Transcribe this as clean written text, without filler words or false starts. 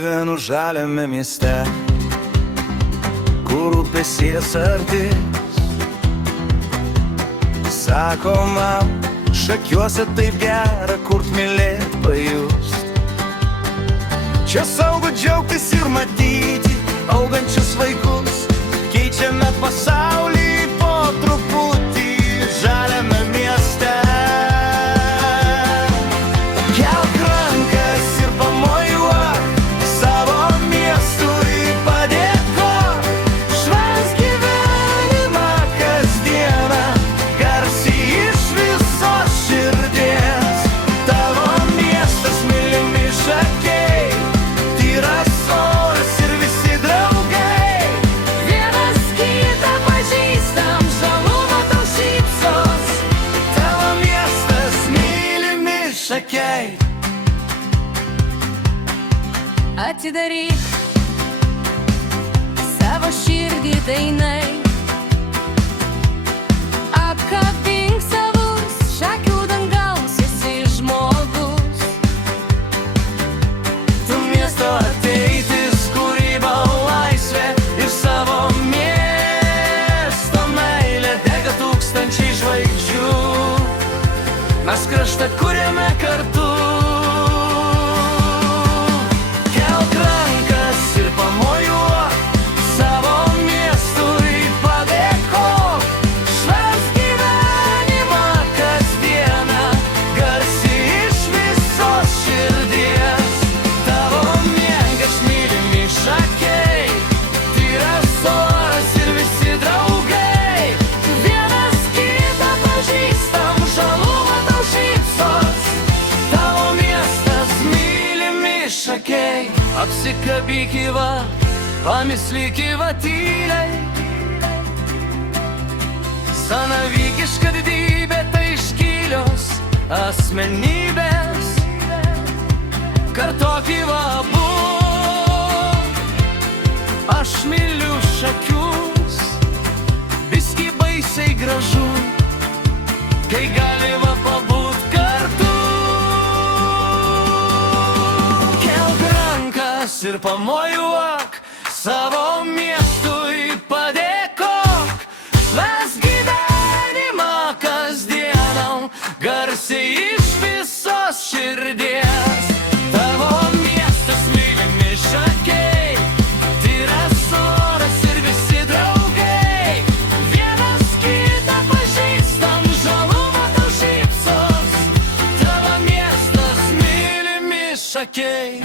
gyvenu žaliame mieste, kur upės artis. Sakoma, Šakiuose taip gera, kurt mylėt pajust. Čia saugu džiaugtis ir matyti augančius vaikus. Keičiame pasaulį po truputį žaliame mieste. Kelk rankas ir pamojuok savo miestui, padėkok. Švęsk gyvenimą kasdieną, garsiai iš visos širdies. Tavo miestas, mylimi šakiai, tyras oras ir visi draugai. Vienas kitą pažįstam, žalumo tau šypsos. Tavo miestas, mylimi šakiai. Atidaryk savo širdį dainai, apkabink savus Šakių dangaus, esi žmogus. Tu miesto ateitis, kūryba, laisvė ir savo miesto meilė. Dega tūkstančiai žvaigždžių, mes kraštą kuriame kartu. Kelk rankas ir pamojuok savo miestui, padėkok. Švęsk gyvenimą kasdieną, garsiai iš visos širdies. Tavo miegas, mylimi šakiai, tyras oras ir visi draugai. Vienas kitą pažįstam, žalumo tau šypsos. Tavo miestas, mylimi šakiai. Apsikabyk į va, pamislyk į va tyliai. Zanavykiška didybė, tai iškilios asmenybės. Kartok į va abu, aš myliu Šakius. Biskį baisiai gražu, kai gali va pabūt kartu. Kelk rankas ir pamojuok savo miestui, padėkok. Švęsk gyvenimą kasdieną, garsiai iš visos širdies. Tavo miestas, mylimi šakiai, tyras oras ir visi draugai. Vienas kitą pažįstam, žalumo tau šypsos. Tavo miestas, mylimi šakiai.